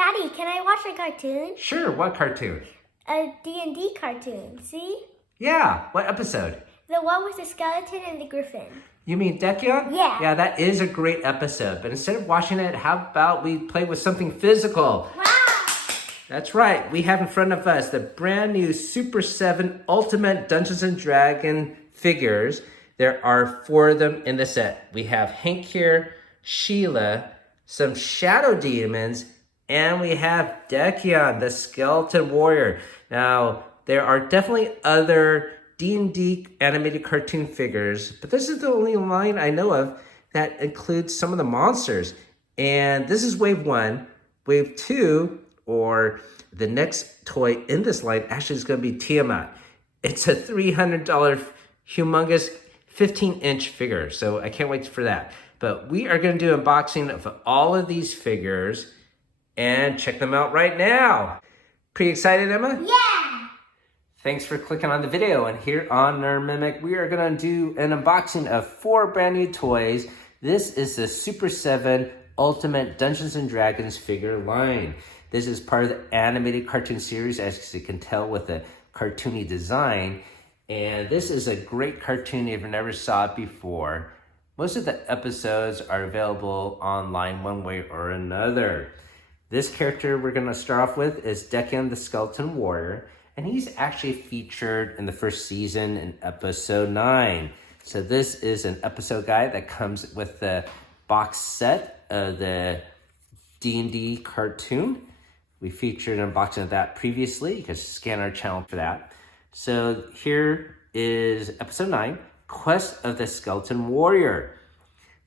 Daddy, can I watch a cartoon? Sure, what cartoon? A D&D cartoon, see? Yeah, what episode? The one with the skeleton and the griffin. You mean Decon? Yeah. Yeah, that is a great episode. But instead of watching it, how about we play with something physical? Wow! That's right. We have in front of us the brand new Super 7 Ultimate Dungeons & Dragon figures. There are 4 of them in the set. We have Hank here, Sheila, some shadow demons, and we have Decon, the skeleton warrior. Now, there are definitely other D&D animated cartoon figures, but this is the only line I know of that includes some of the monsters. And this is wave 1. Wave 2, or the next toy in this line, actually is going to be Tiamat. It's a $300 humongous 15-inch figure, so I can't wait for that. But we are going to do an unboxing of all of these figures and check them out right now. Pretty excited, Emma? Yeah! Thanks for clicking on the video. And here on Nerd Mimic, we are going to do an unboxing of 4 brand new toys. This is the Super 7 Ultimate Dungeons & Dragons figure line. This is part of the animated cartoon series, as you can tell with the cartoony design. And this is a great cartoon if you've never saw it before. Most of the episodes are available online one way or another. This character we're going to start off with is Decon the Skeleton Warrior. And he's actually featured in the first season in episode 9. So this is an episode guide that comes with the box set of the D&D cartoon. We featured an unboxing of that previously. You can scan our channel for that. So here is episode 9, Quest of the Skeleton Warrior.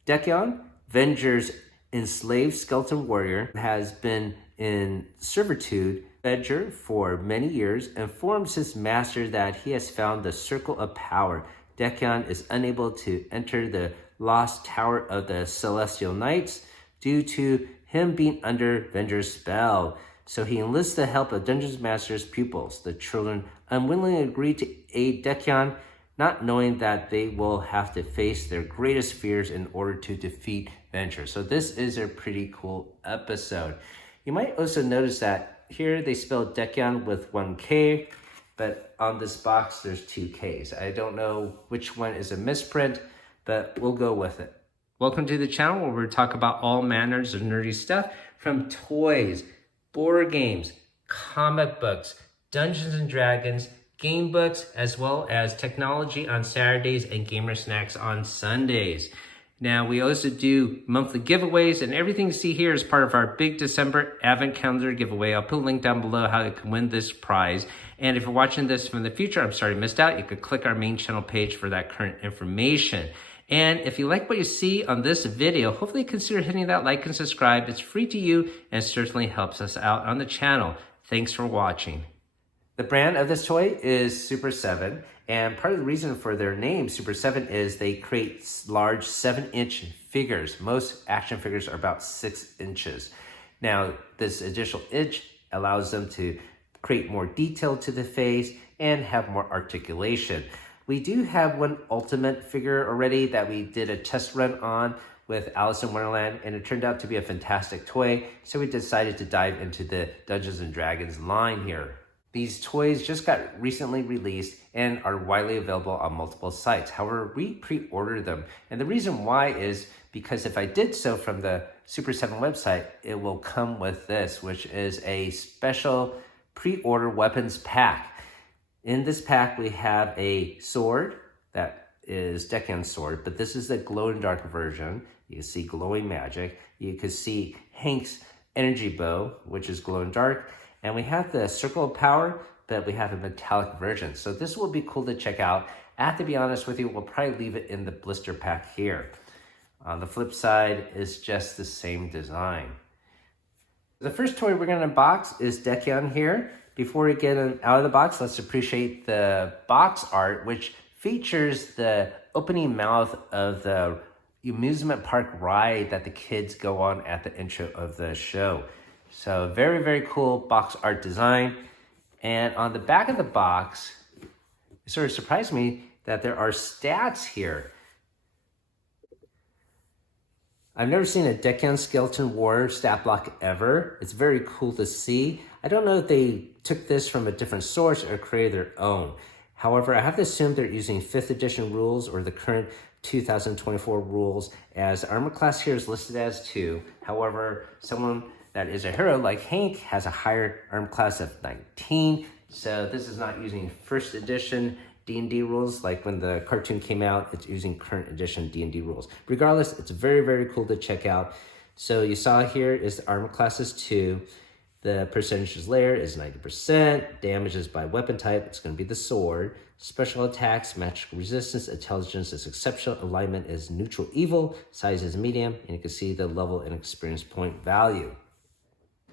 Decon, Venger's enslaved skeleton warrior, has been in servitude Venger for many years, informs his master that he has found the Circle of Power. Decon is unable to enter the lost tower of the Celestial Knights due to him being under Venger's spell. So he enlists the help of Dungeon Master's pupils. The children unwillingly agree to aid Decon, not knowing that they will have to face their greatest fears in order to defeat Venger. So this is a pretty cool episode. You might also notice that here they spelled Decon with 1 K, but on this box there's 2 Ks. I don't know which one is a misprint, but we'll go with it. Welcome to the channel where we talk about all manners of nerdy stuff, from toys, board games, comic books, Dungeons and Dragons, Gamebooks, as well as technology on Saturdays and gamer snacks on Sundays. Now, we also do monthly giveaways, and everything you see here is part of our big December Advent Calendar giveaway. I'll put a link down below how you can win this prize. And if you're watching this from the future, I'm sorry you missed out, you could click our main channel page for that current information. And if you like what you see on this video, hopefully consider hitting that like and subscribe. It's free to you and certainly helps us out on the channel. Thanks for watching. The brand of this toy is Super 7, and part of the reason for their name, Super 7, is they create large 7-inch figures. Most action figures are about 6 inches. Now, this additional inch allows them to create more detail to the face and have more articulation. We do have one Ultimate figure already that we did a test run on with Alice in Wonderland, and it turned out to be a fantastic toy, so we decided to dive into the Dungeons & Dragons line here. These toys just got recently released and are widely available on multiple sites. However, we pre-ordered them. And the reason why is because if I did so from the Super 7 website, it will come with this, which is a special pre-order weapons pack. In this pack, we have a sword that is Decon's sword, but this is the glow-in-dark version. You can see glowing magic. You can see Hank's energy bow, which is glow-in-dark. And we have the Circle of Power, but we have a metallic version. So this will be cool to check out. I have to be honest with you, we'll probably leave it in the blister pack here. On the flip side is just the same design. The first toy we're gonna unbox is Decon here. Before we get out of the box, let's appreciate the box art, which features the opening mouth of the amusement park ride that the kids go on at the intro of the show. So very, very cool box art design. And on the back of the box, it sort of surprised me that there are stats here. I've never seen a Decon Skeleton War stat block ever. It's very cool to see. I don't know if they took this from a different source or created their own. However, I have to assume they're using 5th edition rules or the current 2024 rules, as armor class here is listed as 2. However, someone that is a hero like Hank has a higher armor class of 19. So this is not using 1st edition D&D rules. Like when the cartoon came out, it's using current edition D&D rules. Regardless, it's very, very cool to check out. So you saw here is the armor class is 2. The percentages layer is 90%. Damages by weapon type, it's going to be the sword. Special attacks, magical resistance, intelligence is exceptional, alignment is neutral evil, size is medium, and you can see the level and experience point value.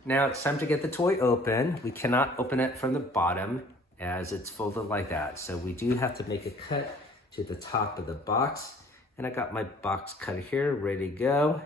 Now it's time to get the toy open. We cannot open it from the bottom as it's folded like that. So we do have to make a cut to the top of the box. And I got my box cutter here ready to go.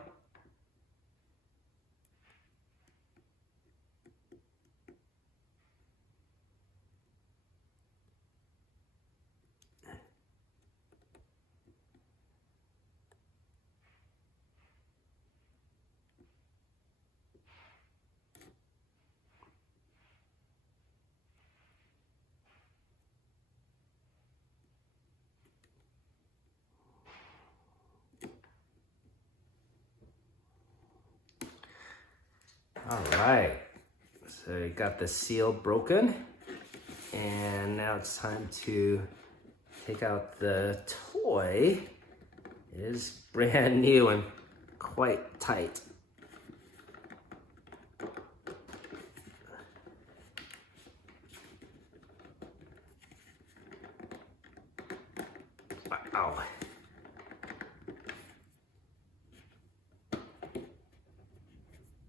All right, so you got the seal broken, and now it's time to take out the toy. It is brand new and quite tight. Wow.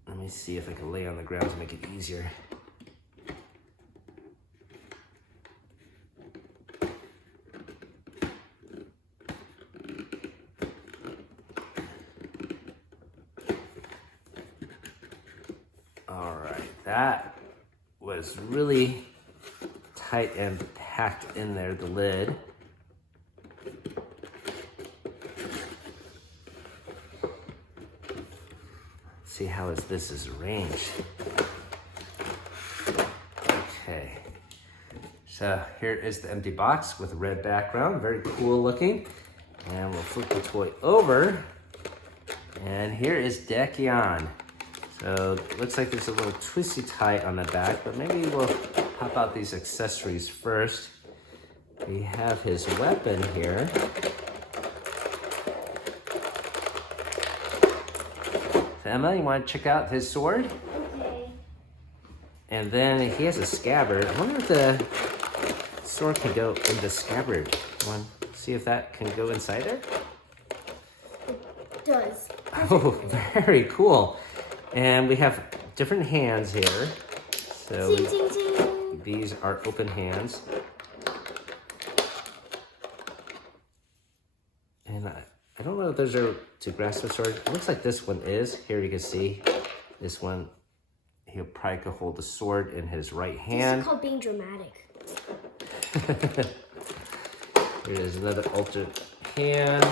Let me see if I can lay on the ground to make it easier. All right, that was really tight and packed in there, the lid. See how this is arranged. Okay, so here is the empty box with a red background, very cool looking. And we'll flip the toy over, and here is Decon. So it looks like there's a little twisty tie on the back, but maybe we'll pop out these accessories first. We have his weapon here. Emma, you want to check out his sword? Okay. And then he has a scabbard. I wonder if the sword can go in the scabbard. Want to see if that can go inside it? It does. Oh, very cool. And we have different hands here. So Zing, zing, zing. these are open hands. And I don't know if those are to grasp the sword. It looks like this one is. Here you can see this one. He'll probably could hold the sword in his right hand. This is called being dramatic. Here is another alternate hand.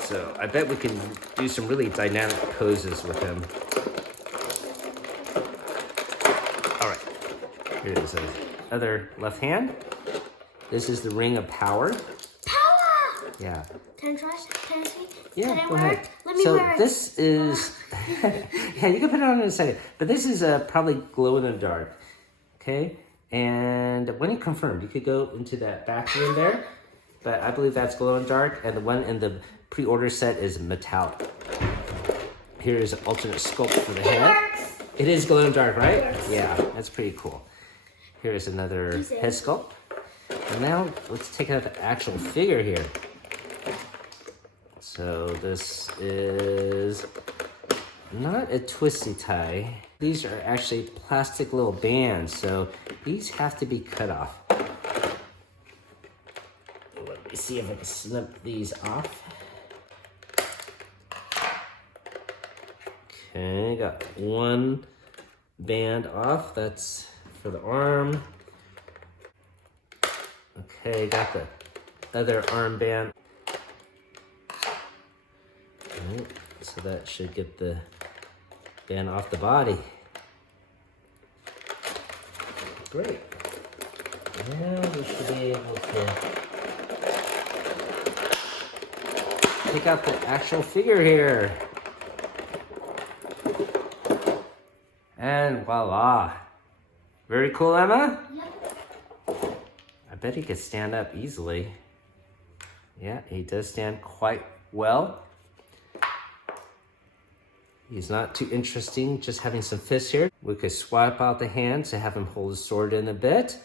So I bet we can do some really dynamic poses with him. All right, here is the other left hand. This is the ring of power. Power! Yeah. Can I try? Can I see? Yeah, Can I go wear ahead. it? Let me So wear it. this is, yeah, you can put it on in a second. But this is probably glow in the dark, okay? And when you confirmed, you could go into that back room there. But I believe that's glow in the dark, and the one in the pre-order set is metallic. Here is an alternate sculpt for the It head. works. It is glow in the dark, right? It works. Yeah, that's pretty cool. Here is another You say. head sculpt. And now let's take out the actual figure here. So this is not a twisty tie. These are actually plastic little bands, so these have to be cut off. Let me see if I can snip these off. Okay, got one band off. That's for the arm. Okay, got the other armband. So that should get the band off the body. Great. Now we should be able to take out the actual figure here. And voila. Very cool, Emma? Yep. I bet he could stand up easily. Yeah, he does stand quite well. He's not too interesting, just having some fists here. We could swap out the hands to have him hold his sword in a bit.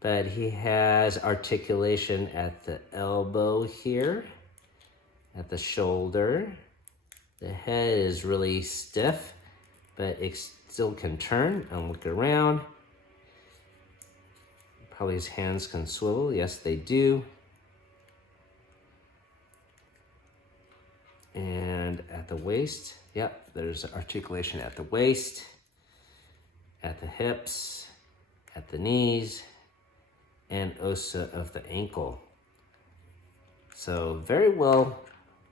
But he has articulation at the elbow here, at the shoulder. The head is really stiff, but it still can turn and look around. Probably his hands can swivel. Yes, they do. And at the waist, yep, there's articulation at the waist, at the hips, at the knees, and osa of the ankle. So very well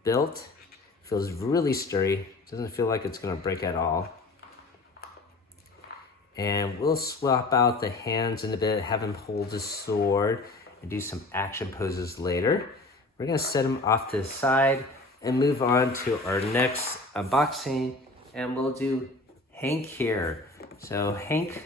built. Feels really sturdy. Doesn't feel like it's gonna break at all. And we'll swap out the hands in a bit, have him hold his sword, and do some action poses later. We're gonna set him off to the side and move on to our next unboxing, and we'll do Hank here. So Hank,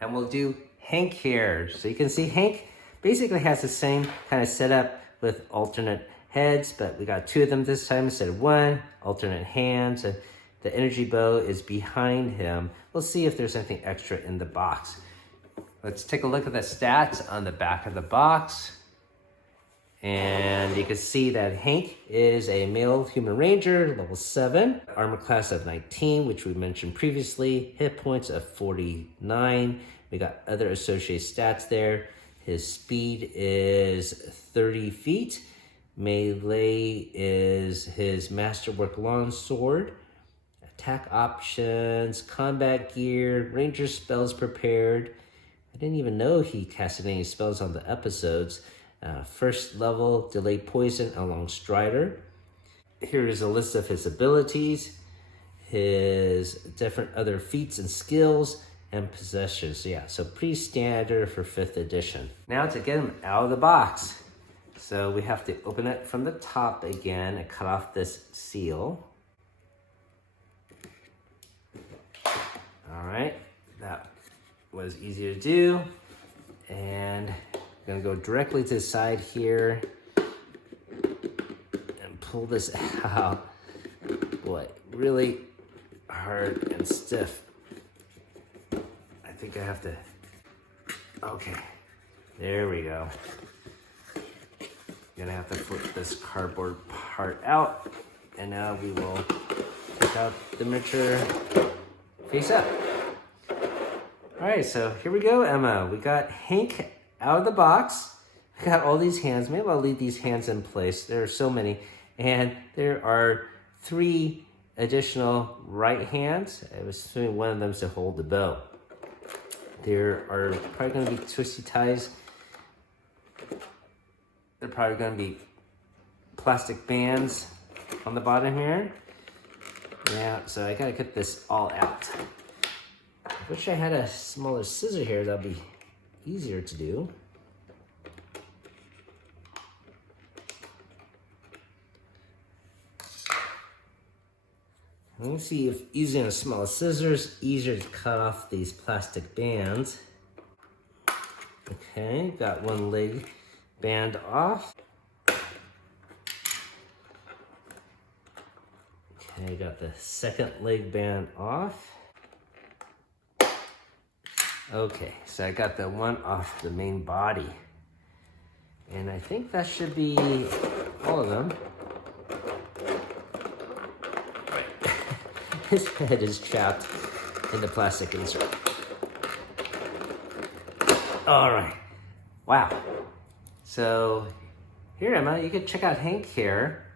and we'll do Hank here. So you can see Hank basically has the same kind of setup with alternate heads, but we got two of them this time instead of one, alternate hands, and the energy bow is behind him. We'll see if there's anything extra in the box. Let's take a look at the stats on the back of the box. And you can see that Hank is a male human ranger, level 7, armor class of 19, which we mentioned previously, hit points of 49. We got other associated stats there. His speed is 30 feet. Melee is his masterwork longsword. Attack options, combat gear, ranger spells prepared. I didn't even know he casted any spells on the episodes. First level, delay poison along Strider. Here is a list of his abilities, his different other feats and skills, and possessions. So yeah, so pretty standard for 5th edition. Now to get him out of the box. So we have to open it from the top again and cut off this seal. All right, that was easy to do. And I'm gonna go directly to the side here and pull this out. Boy, really hard and stiff. I think I have to, okay, there we go. Gonna have to flip this cardboard part out, and now we will take out the miniature face up. All right, so here we go, Emma. We got Hank out of the box. I got all these hands. Maybe I'll leave these hands in place. There are so many. And there are 3 additional right hands. I was assuming one of them is to hold the bow. There are probably going to be twisty ties. There are probably going to be plastic bands on the bottom here. Yeah, so I got to cut this all out. I wish I had a smaller scissor here. That'd be easier to do. Let me see if using a smaller scissors easier to cut off these plastic bands. Okay, got one leg band off. Okay, got the second leg band off. Okay, so I got the one off the main body. And I think that should be all of them. Right. His head is trapped in the plastic insert. All right. Wow. So here, Emma, you can check out Hank here.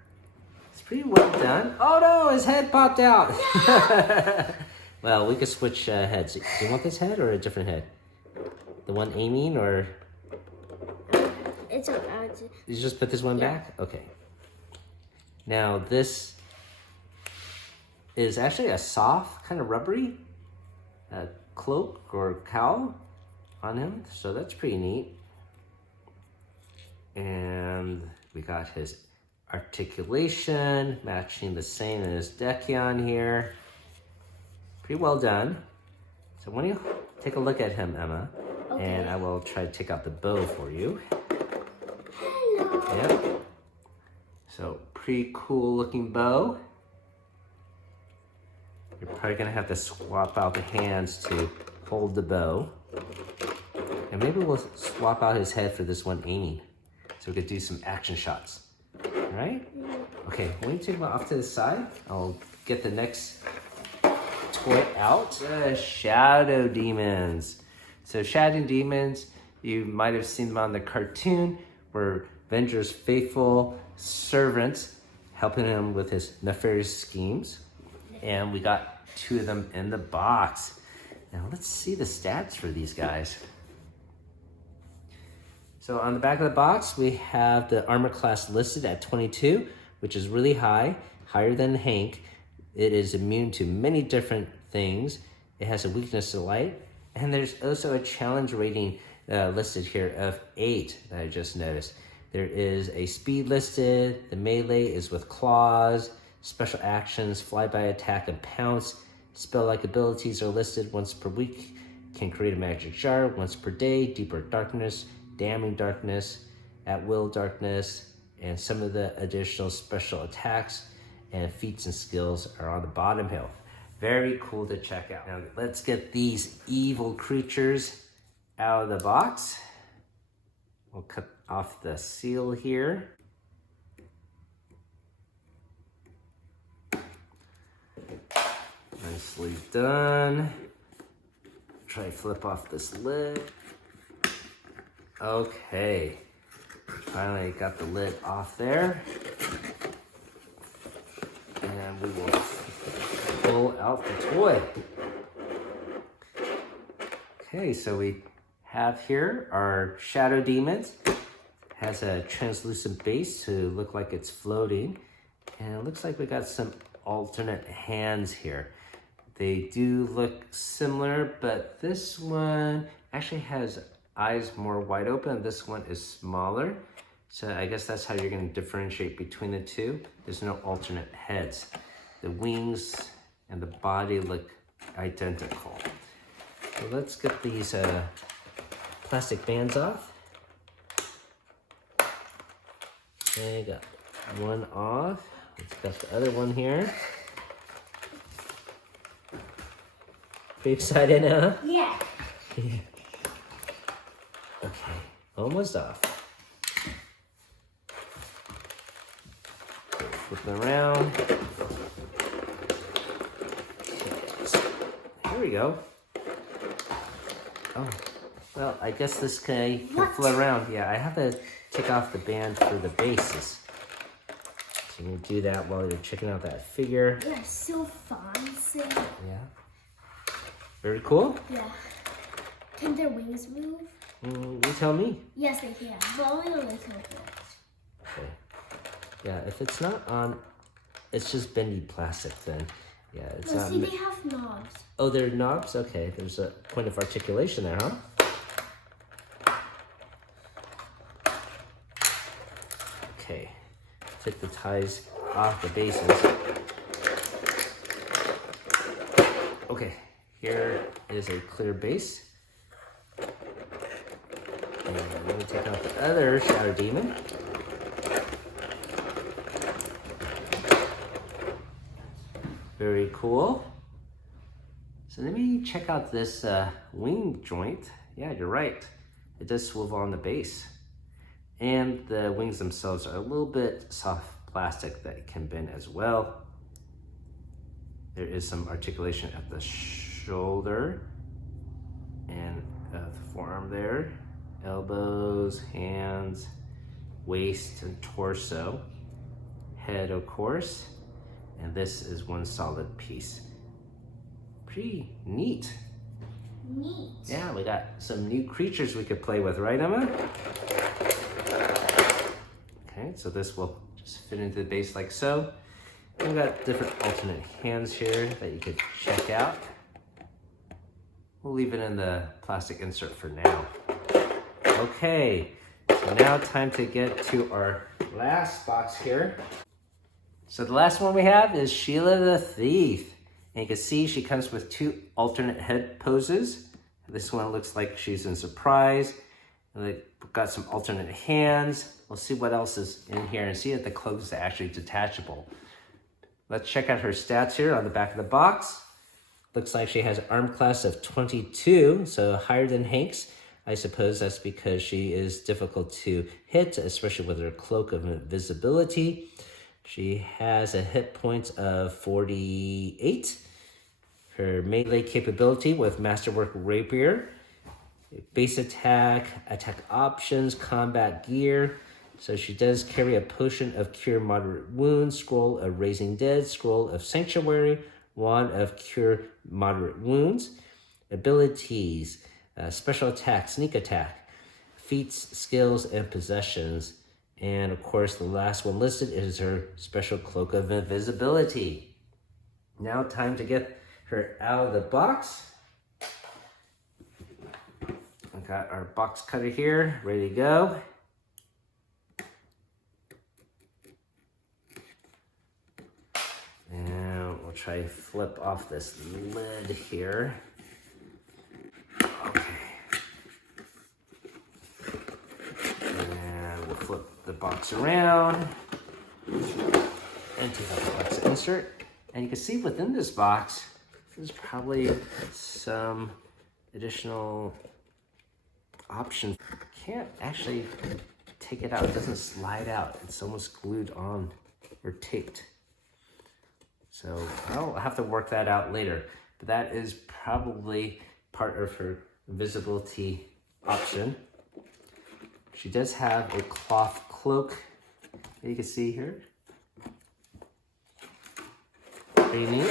It's pretty well done. Oh no, his head popped out. Yeah. Well, we could switch heads. Do you want this head or a different head? The one aiming or? It's okay. You just put this one back? Okay. Now this is actually a soft, kind of rubbery cloak or cowl on him. So that's pretty neat. And we got his articulation matching the same as Decon here. Pretty well done. So why don't you take a look at him, Emma? Okay. And I will try to take out the bow for you. Hello. Yep. So pretty cool looking bow. You're probably gonna have to swap out the hands to hold the bow. And maybe we'll swap out his head for this one aiming, so we could do some action shots. All right? Okay, when you take him off to the side, I'll get the next toy out. The Shadow Demons. So Shadow Demons, you might have seen them on the cartoon, were Venger's faithful servants, helping him with his nefarious schemes. And we got 2 of them in the box. Now let's see the stats for these guys. So on the back of the box, we have the armor class listed at 22, which is really high, higher than Hank. It is immune to many different things. It has a weakness to light. And there's also a challenge rating listed here of 8 that I just noticed. There is a speed listed. The melee is with claws, special actions, flyby attack, and pounce. Spell-like abilities are listed once per week. Can create a magic jar once per day. Deeper darkness, damning darkness, at will darkness, and some of the additional special attacks and feats and skills are on the bottom hill. Very cool to check out. Now let's get these evil creatures out of the box. We'll cut off the seal here. Nicely done. Try to flip off this lid. Okay, finally got the lid off there. And we will pull out the toy. Okay, so we have here our Shadow Demons. Has a translucent base to look like it's floating. And it looks like we got some alternate hands here. They do look similar, but this one actually has eyes more wide open. This one is smaller. So I guess that's how you're going to differentiate between the two. There's no alternate heads. The wings and the body look identical. So let's get these plastic bands off. Okay, got one off. Let's get the other one here. Pretty excited, huh? Yeah. Okay, almost off. Flip it around. Here we go. Oh, well, I guess this guy can float around. Yeah, I have to take off the band for the bases. So you do that while you're checking out that figure. Yeah, so fancy. Yeah. Very cool. Yeah. Can their wings move? You tell me. Yes, they can. But only a little bit. Okay. Yeah, if it's not on, it's just bendy plastic then. Yeah, it's not. See, they have knobs. Oh, they're knobs? Okay, there's a point of articulation there, huh? Okay, take the ties off the bases. Okay, here is a clear base. And let me take out the other Shadow Demon. Very cool. So let me check out this wing joint. Yeah, you're right. It does swivel on the base. And the wings themselves are a little bit soft plastic that can bend as well. There is some articulation at the shoulder and the forearm there. Elbows, hands, waist, and torso. Head, of course. And this is one solid piece. Pretty neat. Neat. Yeah, we got some new creatures we could play with, right, Emma? Okay, so this will just fit into the base like so. We've got different alternate hands here that you could check out. We'll leave it in the plastic insert for now. Okay, so now time to get to our last box here. So the last one we have is Sheila the Thief. And you can see she comes with 2 alternate head poses. This one looks like she's in surprise. And we've got some alternate hands. We'll see what else is in here and see if the cloak is actually detachable. Let's check out her stats here on the back of the box. Looks like she has an arm class of 22, so higher than Hank's. I suppose that's because she is difficult to hit, especially with her cloak of invisibility. She has a hit point of 48. Her melee capability with Masterwork Rapier. Base attack, attack options, combat gear. So she does carry a potion of Cure Moderate Wounds, Scroll of Raising Dead, Scroll of Sanctuary, Wand of Cure Moderate Wounds. Abilities, special attack, sneak attack, feats, skills, and possessions. And of course, the last one listed is her special Cloak of Invisibility. Now time to get her out of the box. I got our box cutter here, ready to go. And we'll try to flip off this lid here. Okay. And we'll flip the box around and take out the box insert. And you can see within this box, there's probably some additional options. Can't actually take it out. It doesn't slide out. It's almost glued on or taped. So I'll have to work that out later. But that is probably part of her invisibility option. She does have a cloth cloak that you can see here. Pretty neat.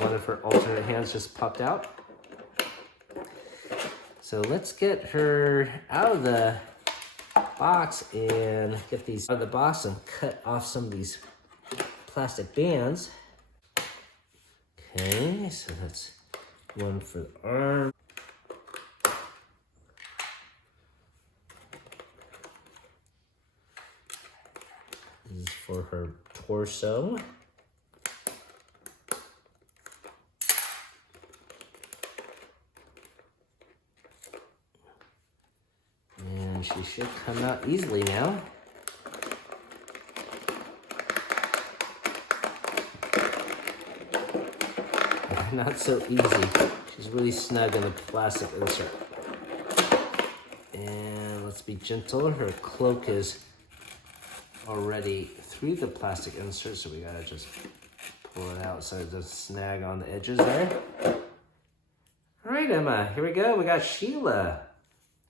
One of her alternate hands just popped out. So let's get her out of the box and get these out of the box and cut off some of these plastic bands. Okay, so that's one for the arm. This is for her torso. And she should come out easily now. Not so easy. She's really snug in the plastic insert. And let's be gentle. Her cloak is already through the plastic insert, so we gotta just pull it out so it doesn't snag on the edges there. All right, Emma, here we go. We got Sheila.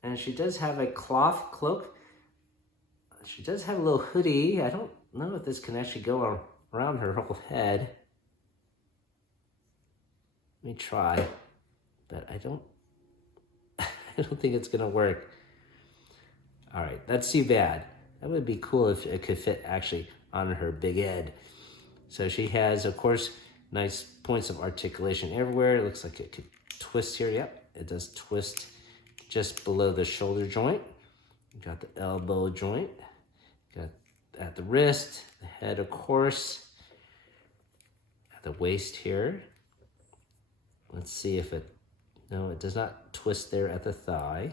And she does have a cloth cloak. She does have a little hoodie. I don't know if this can actually go around her whole head. Let me try, but I don't think it's gonna work. All right, that's too bad. That would be cool if it could fit actually on her big head. So she has, of course, nice points of articulation everywhere. It looks like it could twist here. Yep, it does twist just below the shoulder joint. You got the elbow joint. Got at the wrist, the head, of course, at the waist here. Let's see if it, no, it does not twist there at the thigh.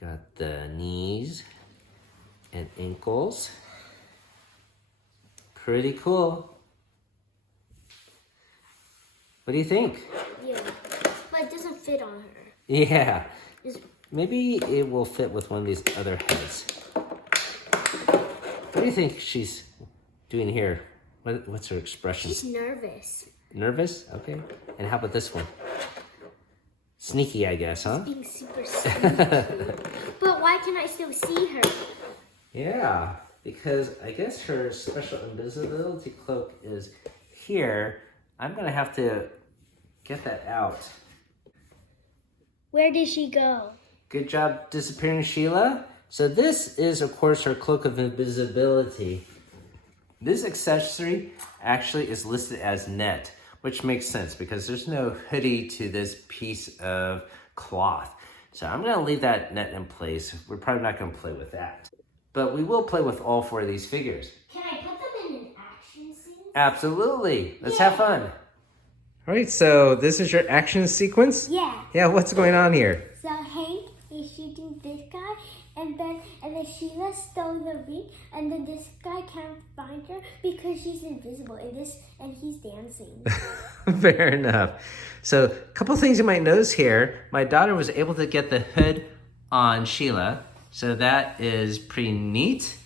Got the knees and ankles. Pretty cool. What do you think? Yeah, but it doesn't fit on her. Yeah, maybe it will fit with one of these other heads. What do you think she's doing here? What's her expression? She's nervous. Nervous? Okay. And how about this one? Sneaky, I guess, huh? Being super sneaky. But why can I still see her? Yeah, because I guess her special invisibility cloak is here. I'm going to have to get that out. Where did she go? Good job disappearing, Sheila. So this is, of course, her cloak of invisibility. This accessory actually is listed as net, which makes sense because there's no hoodie to this piece of cloth. So I'm gonna leave that net in place. We're probably not gonna play with that. But we will play with all 4 of these figures. Can I put them in an action scene? Absolutely. Let's have fun. All right, so this is your action sequence? Yeah. Yeah, what's going on here? So Hank is shooting this guy, and then Sheila stole the ring, and then this guy can't find her because she's invisible, and he's dancing. Fair enough. So a couple things you might notice here. My daughter was able to get the hood on Sheila, so that is pretty neat.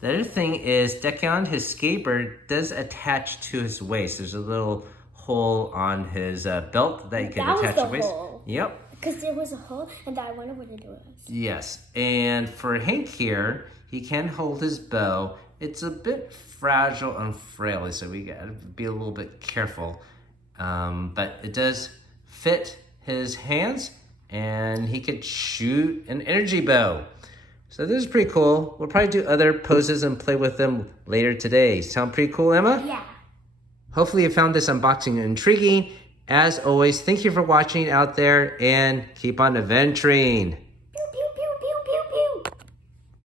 The other thing is Decon, his skateboard, does attach to his waist. There's a little hole on his belt that you can attach to his waist. Hole. Yep. Because there was a hole, and I wonder what it was. Yes, and for Hank here, he can hold his bow. It's a bit fragile and frail, so we gotta be a little bit careful. But it does fit his hands, and he could shoot an energy bow. So this is pretty cool. We'll probably do other poses and play with them later today. Sound pretty cool, Emma? Yeah. Hopefully you found this unboxing intriguing. As always, thank you for watching out there, and keep on adventuring.